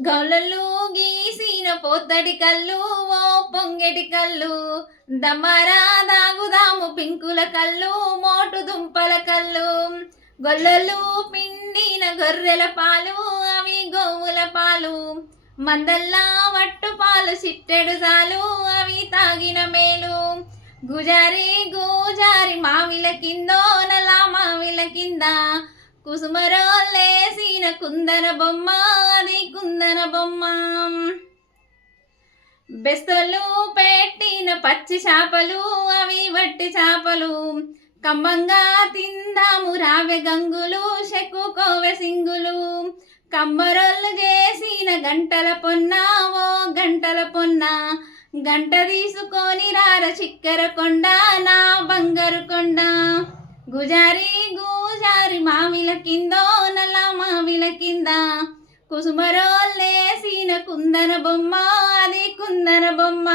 గౌలలు గీసిన పోతడి కళ్ళు ఓ పొంగెటి కళ్ళు దమ్మరా దాగుదాము పింకుల కళ్ళు మోటు దుంపల కళ్ళు గొల్లలు పిండిన గొర్రెల పాలు అవి గోవుల పాలు మందల్లా వట్టు పాలు చిట్టెడు చాలు అవి తాగిన మేలు గుజారి గుజారి మావిల కిందో నలా మావిల కింద కుసుమరోలేసిన కుందన బొమ్మ అది కుందన బొమ్మ బెస్తలు పెట్టిన పచ్చి చేపలు అవి వట్టి చేపలు కమ్మంగా తిందాము రావె గంగులు చెక్కు కోవె సింగులు కమ్మరొల్లు చేసిన గంటల పొన్న ఓ గంటల పొన్న గంట తీసుకొని రార చిక్కెర కొండ నా బంగారు కొండ గుజారి గుజారి మావిల కిందో నల్ల మావిల కింద కుసుమరోలేసిన కుందన బొమ్మ అది కుందన బొమ్మ.